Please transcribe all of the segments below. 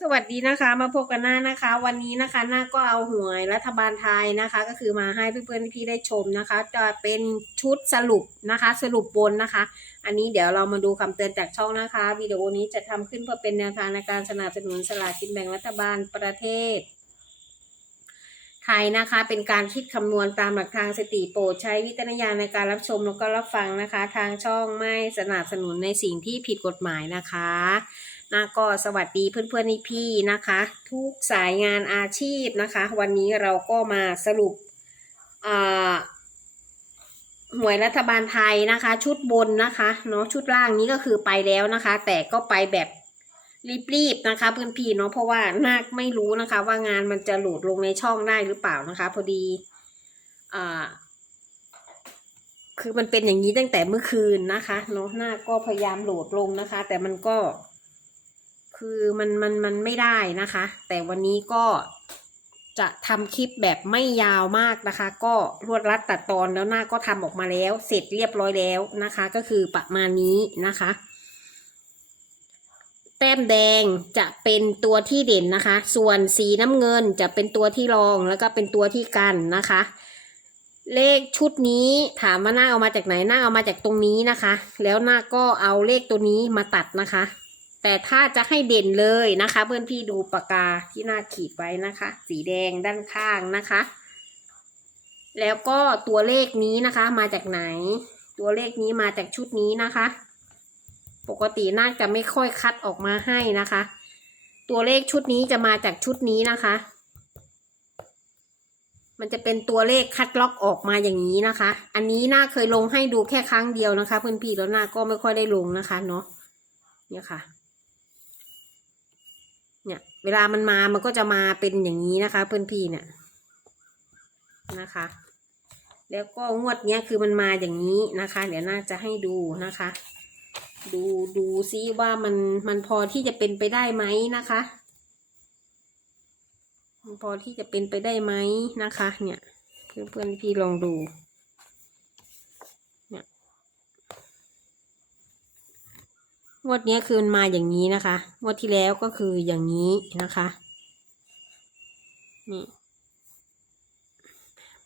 สวัสดีนะคะมาพบกันหน้านะคะ วันนี้นะคะหน้าก็เอาหวยรัฐบาลไทยนะคะ ก็คือมาให้เพื่อนๆพี่ได้ชมนะคะ จะเป็นชุดสรุปนะคะ สรุปบนนะคะ อันนี้เดี๋ยวเรามาดูคำเตือนจากช่องนะคะวิดีโอนี้จะทำขึ้นเพื่อเป็นแนวทางในการสนับสนุนสลากกินแบ่งรัฐบาลประเทศ ไทยนะคะเป็นการคิดคำนวณตามหลักทางสติโปรดใช้วิจารณญาณในการรับชมแล้วก็รับฟังนะคะ ทางช่องไม่สนับสนุนในสิ่งที่ผิดกฎหมายนะคะ นะก็สวัสดีเพื่อนๆพี่ๆนะคะ ทุกสายงานอาชีพนะคะ วันนี้เราก็มาสรุปอ่าหวยรัฐบาลไทยนะคะ ชุดบนนะคะเนาะชุดล่างนี้ก็คือไปแล้วนะคะ แต่ก็ไปแบบรีบๆนะคะเพื่อนพี่เนาะเพราะว่านาคไม่รู้นะคะ ว่างานมันจะโหลดลงในช่องได้หรือเปล่านะคะ พอดีอ่าคือมันเป็นอย่างนี้ตั้งแต่เมื่อคืนนะคะเนาะหน้าก็พยายามโหลดลงนะคะ แต่มันก็ คือมันมันมันไม่ได้นะคะ แต่วันนี้ก็จะทำคลิปแบบไม่ยาวมากนะคะ ก็รวดรัดตัดตอนแล้วหน้าก็ทำออกมาแล้ว เสร็จเรียบร้อยแล้วนะคะ ก็คือประมาณนี้นะคะ แต้มแดงจะเป็นตัวที่เด่นนะคะ ส่วนสีน้ำเงินจะเป็นตัวที่รองแล้วก็เป็นตัวที่กันนะคะ เลขชุดนี้ถามว่าหน้าเอามาจากไหนหน้าเอามาจากตรงนี้นะคะ แล้วหน้าก็เอาเลขตัวนี้มาตัดนะคะ แต่ถ้าจะให้เด่นเลยนะคะ เพื่อนพี่ดูปากกาที่หน้าขีดไว้นะคะ สีแดงด้านข้างนะคะ แล้วก็ตัวเลขนี้นะคะ มาจากไหน ตัวเลขนี้มาจากชุดนี้นะคะ ปกติน่าจะไม่ค่อยคัดออกมาให้นะคะ ตัวเลขชุดนี้จะมาจากชุดนี้นะคะ มันจะเป็นตัวเลขคัดล็อกออกมาอย่างนี้นะคะ อันนี้น่าเคยลงให้ดูแค่ครั้งเดียวนะคะ เพื่อนพี่แล้วน้าก็ไม่ค่อยได้ลงนะคะเนาะเนี่ยค่ะ เนี่ย เวลามันมามันก็จะมาเป็นอย่างนี้นะคะ เพื่อนพี่เนี่ยนะคะ แล้วก็งวดเนี้ยคือมันมาอย่างนี้นะคะ เดี๋ยวน่าจะให้ดูนะคะ ดูดูซิว่ามันมันพอที่จะเป็นไปได้ไหมนะคะมันพอที่จะเป็นไปได้ไหมนะคะ เนี่ย เพื่อนเพื่อนพี่ลองดู เนี่ย งวดนี้คือมันมาอย่างนี้นะคะ งวดที่แล้วก็คืออย่างนี้นะคะ นี่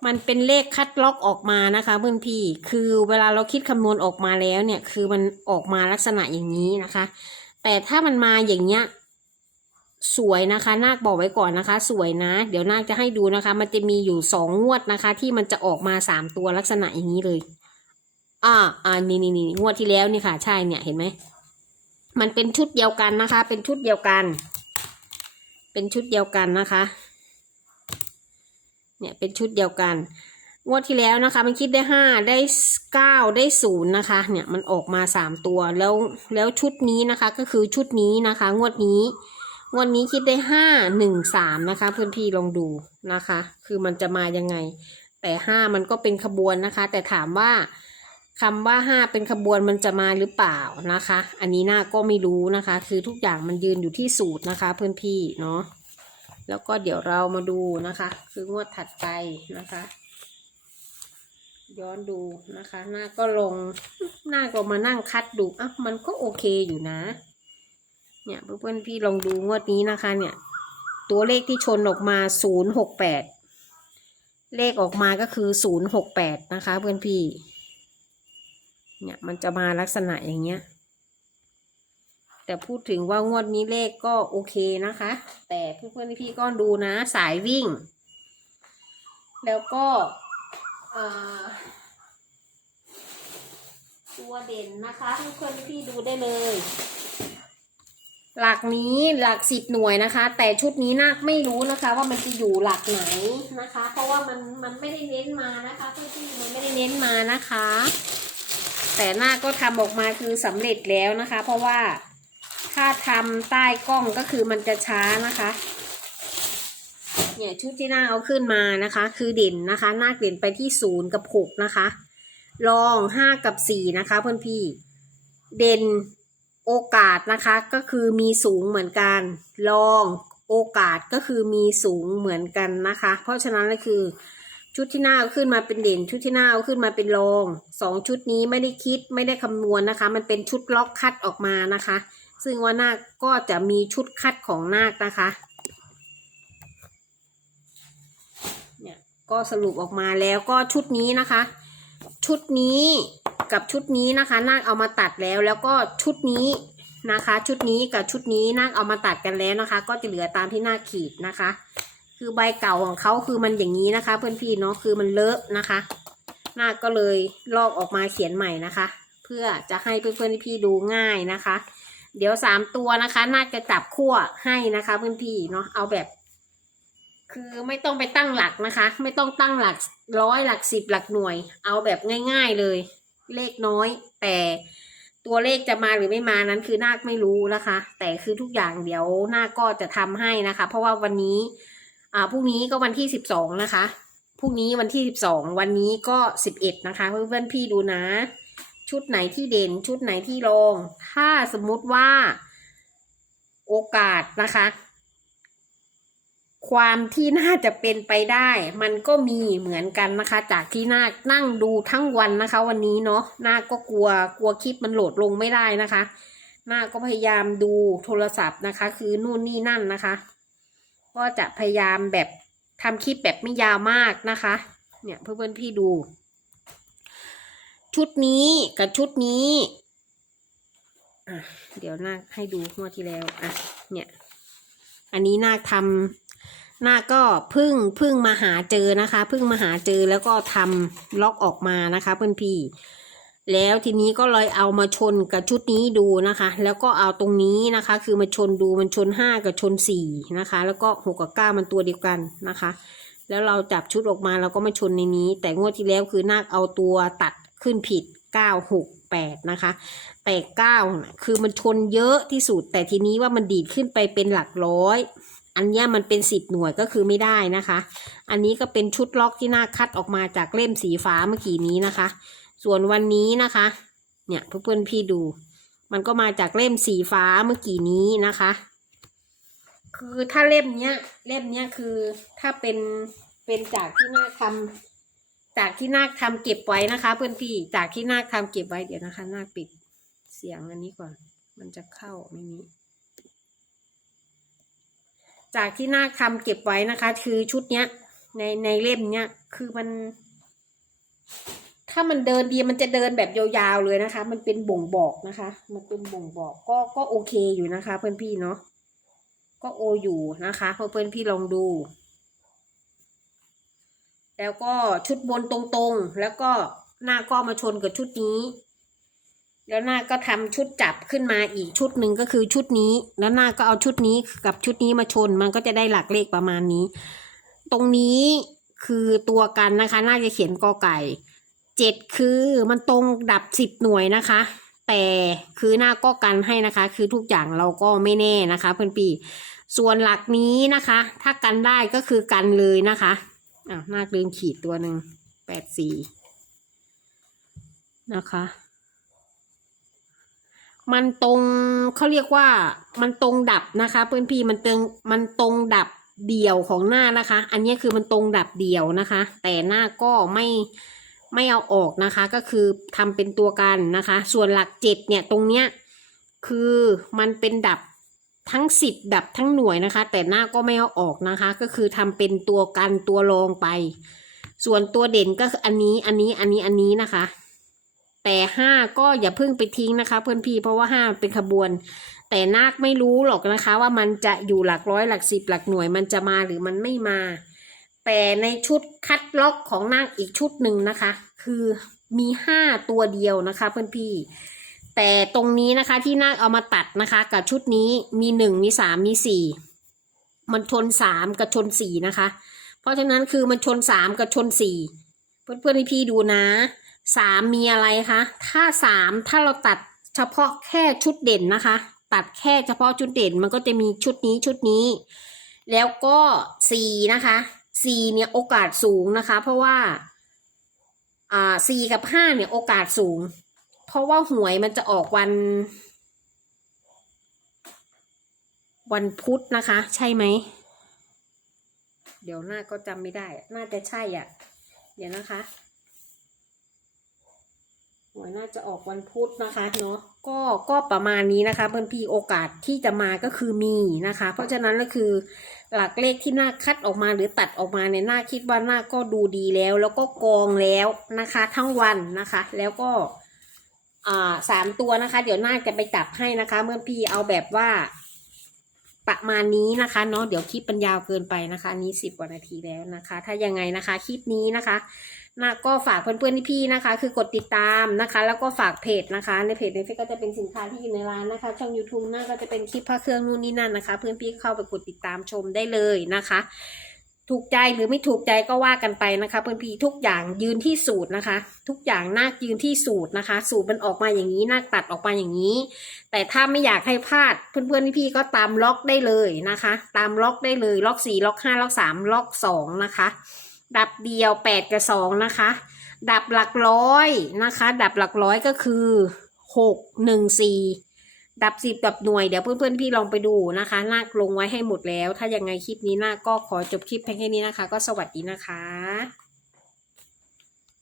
มันเป็นเลขคัดล็อกออกมานะคะเพื่อนพี่ คือเวลาเราคิดคำนวณออกมาแล้วเนี่ย คือมันออกมาลักษณะอย่างนี้นะคะ แต่ถ้ามันมาอย่างเงี้ยสวยนะคะนาคบอกไว้ก่อนนะคะ สวยนะ เดี๋ยวนาคจะให้ดูนะคะ มันจะมีอยู่สองงวดนะคะ ที่มันจะออกมาสามตัวลักษณะอย่างนี้เลย อ่าอ่านี่นี่นี่งวดที่แล้วนี่ค่ะ ใช่เนี่ยเห็นไหม มันเป็นชุดเดียวกันนะคะ เป็นชุดเดียวกัน เป็นชุดเดียวกันนะคะ เนี่ยเป็นชุดเดียวกัน งวดที่แล้วนะคะ มันคิดได้ห้าได้เก้าได้ศูนย์นะคะ เนี่ยมันออกมาสามตัวแล้วแล้วชุดนี้นะคะ ก็คือชุดนี้นะคะ งวดนี้ งวดนี้คิดได้ห้าหนึ่งสามนะคะ เพื่อนพี่ลองดูนะคะ คือมันจะมายังไง แต่ห้ามันก็เป็นขบวนนะคะ แต่ถามว่า คำว่าห้าเป็นขบวนมันจะมาหรือเปล่านะคะ อันนี้หน้าก็ไม่รู้นะคะ คือทุกอย่างมันยืนอยู่ที่สูตรนะคะ เพื่อนพี่เนาะแล้วก็เดี๋ยวเรามาดูนะคะ คืองวดถัดไปนะคะ ย้อนดูนะคะ หน้าก็ลงหน้าก็มานั่งคัดดูอะมันก็โอเคอยู่นะ เนี่ยเพื่อนๆพี่ลองดูงวดนี้นะคะ เนี่ย ตัวเลขที่ชนออกมาศูนย์หกแปดเลขออกมาก็คือศูนย์หกแปดนะคะ เพื่อนพี่ เนี่ยมันจะมาลักษณะอย่างเงี้ย แต่พูดถึงว่างวดนี้เลขก็โอเคนะคะ แต่เพื่อนๆพี่ๆก็ดูนะสายวิ่ง แล้วก็ตัวเด่นนะคะเพื่อนๆพี่ดูได้เลย หลักนี้หลักสิบหน่วยนะคะ แต่ชุดนี้นาคไม่รู้นะคะ ว่ามันจะอยู่หลักไหนนะคะ เพราะว่ามันมันไม่ได้เน้นมานะคะเพื่อนๆมันไม่ได้เน้นมานะคะ แต่นาก็ทำออกมาคือสำเร็จแล้วนะคะ เพราะว่าถ้าทำใต้กล้องก็คือมันจะช้านะคะ เนี่ยชุดที่หน้าเอาขึ้นมานะคะ คือเด่นนะคะ หน้าเด่นไปที่ศูนย์กับหกนะคะรองห้ากับสี่นะคะเพื่อนพี่เด่นโอกาสนะคะก็คือมีสูงเหมือนกันรองโอกาสก็คือมีสูงเหมือนกันนะคะ เพราะฉะนั้นก็คือ ชุดที่หน้าขึ้นมาเป็นเด่น ชุดที่หน้าขึ้นมาเป็นรองสองชุดนี้ไม่ได้คิดไม่ได้คำนวณนะคะ มันเป็นชุดล็อกคัดออกมานะคะ ซึ่งว่านาคก็จะมีชุดคัดของนาคนะคะเนี่ยก็สรุปออกมาแล้วก็ชุดนี้นะคะ ชุดนี้กับชุดนี้นะคะนาคเอามาตัดแล้วแล้วก็ชุดนี้นะคะ ชุดนี้กับชุดนี้นาคเอามาตัดกันแล้วนะคะ ก็จะเหลือตามที่นาคขีดนะคะ คือใบเก่าของเขาคือมันอย่างนี้นะคะ เพื่อนพี่เนาะคือมันเลอะนะคะนาคก็เลยลอกออกมาเขียนใหม่นะคะ เพื่อจะให้เพื่อนๆพี่ดูง่ายนะคะ เดี๋ยวสามตัวนะคะนาคจะจับขั้วให้นะคะ เพื่อนพี่เนาะเอาแบบ คือไม่ต้องไปตั้งหลักนะคะ ไม่ต้องตั้งหลักร้อยหลักสิบหลักหน่วย เอาแบบง่าย ๆเลย เลขน้อย แต่ตัวเลขจะมาหรือไม่มานั้นคือนาคไม่รู้นะคะ แต่คือทุกอย่างเดี๋ยวนาคก็จะทำให้นะคะ เพราะว่าวันนี้ อ่าพรุ่งนี้ก็วันที่สิบสองนะคะพรุ่งนี้วันที่สิบสองวันนี้ก็สิบเอ็ดนะคะ เพื่อนๆพี่ดูนะ ชุดไหนที่เด่นชุดไหนที่รอง ถ้าสมมุติว่าโอกาสนะคะ ความที่น่าจะเป็นไปได้ มันก็มีเหมือนกันนะคะ จากที่นาคนั่งดูทั้งวันนะคะ วันนี้เนาะนาคก็กลัวกลัวคลิปมันโหลดลงไม่ได้นะคะนาคก็พยายามดูโทรศัพท์นะคะ คือนู่นนี่นั่นนะคะ ก็จะพยายามแบบทำคลิปแบบไม่ยาวมากนะคะ เนี่ยเพื่อนๆพี่ดู ชุดนี้กับชุดนี้อะเดี๋ยวนาคให้ดูงวดที่แล้วอะเนี่ย อันนี้นาคทำนาคก็พึ่งพึ่งมาหาเจอนะคะ พึ่งมาหาเจอแล้วก็ทำล็อกออกมานะคะ เพื่อนพี่ แล้วทีนี้ก็เลยเอามาชนกับชุดนี้ดูนะคะ แล้วก็เอาตรงนี้นะคะ คือมาชนดูมันชนห้ากับชนสี่นะคะ แล้วก็หกกับเก้ามันตัวเดียวกันนะคะ แล้วเราจับชุดออกมาเราก็มาชนในนี้ แต่งวดที่แล้วคือนาคเอาตัวตัดขึ้นผิดเก้าหกแปดนะคะ แต่เก้าน่ะคือมันชนเยอะที่สุด แต่ทีนี้ว่ามันดีดขึ้นไปเป็นหลักร้อยอันนี้มันเป็นสิบหน่วยก็คือไม่ได้นะคะ อันนี้ก็เป็นชุดล็อกที่นาคคัดออกมาจากเล่มสีฟ้าเมื่อกี้นี้นะคะ ส่วนวันนี้นะคะ เนี่ยเพื่อนๆพี่ดู มันก็มาจากเล่มสีฟ้าเมื่อกี้นี้นะคะ คือถ้าเล่มเนี้ย เล่มเนี้ยคือถ้าเป็นเป็นจากที่นาคทำจากที่นาคทำเก็บไว้นะคะ เพื่อนพี่จากที่นาคทำเก็บไว้เดี๋ยวนะคะนาคปิดเสียงอันนี้ก่อน มันจะเข้าไม่นี้จากที่นาคทำเก็บไว้นะคะ คือชุดเนี้ย ในในเล่มเนี้ยคือมัน ถ้ามันเดินดีมันจะเดินแบบยาวๆเลยนะคะ มันเป็นบ่งบอกนะคะ มันเป็นบ่งบอกก็ก็โอเคอยู่นะคะ เพื่อนพี่เนาะก็โออยู่นะคะเพื่อนพี่ลองดู แล้วก็ชุดบนตรงๆ แล้วก็หน้าก็มาชนกับชุดนี้ แล้วหน้าก็ทำชุดจับขึ้นมาอีกชุดหนึ่งก็คือชุดนี้ แล้วหน้าก็เอาชุดนี้กับชุดนี้มาชน มันก็จะได้หลักเลขประมาณนี้ ตรงนี้คือตัวกันนะคะ น่าจะเขียนกอไก่ เจ็ดคือมันตรงดับสิบหน่วยนะคะ แต่คือหน้าก็กันให้นะคะ คือทุกอย่างเราก็ไม่แน่นะคะเพื่อนปี ส่วนหลักนี้นะคะ ถ้ากันได้ก็คือกันเลยนะคะอะหน้าลืมขีดตัวหนึ่งแปดสี่นะคะ มันตรงเขาเรียกว่ามันตรงดับนะคะ เพื่อนพี่มันตรงมันตรงดับเดี่ยวของหน้านะคะ อันนี้คือมันตรงดับเดี่ยวนะคะ แต่หน้าก็ไม่ ไม่เอาออกนะคะ ก็คือทำเป็นตัวกันนะคะ ส่วนหลักเจ็ดเนี่ยตรงเนี้ยคือมันเป็นดับทั้งสิบดับทั้งหน่วยนะคะ แต่หน้าก็ไม่เอาออกนะคะ ก็คือทำเป็นตัวกันตัวรองไป ส่วนตัวเด่นก็คืออันนี้อันนี้อันนี้อันนี้นะคะ แต่ห้าก็อย่าเพิ่งไปทิ้งนะคะ เพื่อนพี่เพราะว่าห้าเป็นขบวน แต่นาคไม่รู้หรอกนะคะ ว่ามันจะอยู่หลักร้อยหลักสิบหลักหน่วยมันจะมาหรือมันไม่มา แต่ในชุดคัดล็อกของนาคอีกชุดหนึ่งนะคะ คือมีห้าตัวเดียวนะคะเพื่อนพี่แต่ตรงนี้นะคะที่นาคเอามาตัดนะคะ กับชุดนี้มีหนึ่งมีสามมีสี่มันชนสามกับชนสี่นะคะ เพราะฉะนั้นคือมันชนสามกับชนสี่เพื่อนเพื่อนพี่ดูนะสามมีอะไรคะถ้าสามถ้าเราตัดเฉพาะแค่ชุดเด่นนะคะ ตัดแค่เฉพาะชุดเด่นมันก็จะมีชุดนี้ชุดนี้ แล้วก็สี่นะคะ สี่เนี่ยโอกาสสูงนะคะ เพราะว่าอ่าสี่กับห้าเนี่ยโอกาสสูง เพราะว่าหวยมันจะออกวัน วันพุธนะคะ ใช่ไหม เดี๋ยวหน้าก็จำไม่ได้ น่าจะใช่อะ เดี๋ยวนะคะหวยน่าจะออกวันพุธนะคะเนาะก็ก็ประมาณนี้นะคะเพื่อนพี่โอกาสที่จะมาก็คือมีนะคะ เพราะฉะนั้นก็คือ หลักเลขที่หน้าคัดออกมาหรือตัดออกมาเนี่ยหน้าคิดว่าหน้าก็ดูดีแล้ว แล้วก็กองแล้วนะคะ ทั้งวันนะคะ แล้วก็อ่าสามตัวนะคะ เดี๋ยวหน้าจะไปจับให้นะคะ เมื่อพี่เอาแบบว่า ประมาณนี้นะคะเนาะเดี๋ยวคลิปมันยาวเกินไปนะคะอันนี้สิบกว่านาทีแล้วนะคะ ถ้ายังไงนะคะคลิปนี้นะคะ นาก็ฝากเพื่อนๆพี่ๆนะคะ คือกดติดตามนะคะ แล้วก็ฝากเพจนะคะ ในเพจในเฟซก็จะเป็นสินค้าที่อยู่ในร้านนะคะ ช่อง YouTube หน้าก็จะเป็นคลิปพระเครื่องนู่นนี่นั่นนะคะ เพื่อนพี่เข้าไปกดติดตามชมได้เลยนะคะ ถูกใจหรือไม่ถูกใจก็ว่ากันไปนะคะ เพื่อนพี่ทุกอย่างยืนที่สูตรนะคะ ทุกอย่างนาคยืนที่สูตรนะคะ สูตรมันออกมาอย่างนี้นาคตัดออกมาอย่างนี้ แต่ถ้าไม่อยากให้พลาดเพื่อนๆพี่ๆก็ตามล็อกได้เลยนะคะ ตามล็อกได้เลยล็อกสี่ล็อกห้าล็อกสามล็อกสองนะคะ ดับเดียวแปดกับสองนะคะ ดับหลักร้อยนะคะ ดับหลักร้อยก็คือหกหนึ่งสี่ดับสิบดับหน่วย เดี๋ยวเพื่อนๆ พี่ลองไปดูนะคะนากลงไว้ให้หมดแล้ว ถ้ายังไงคลิปนี้นาก็ขอจบคลิปเพียงแค่นี้นะคะ ก็สวัสดีนะคะ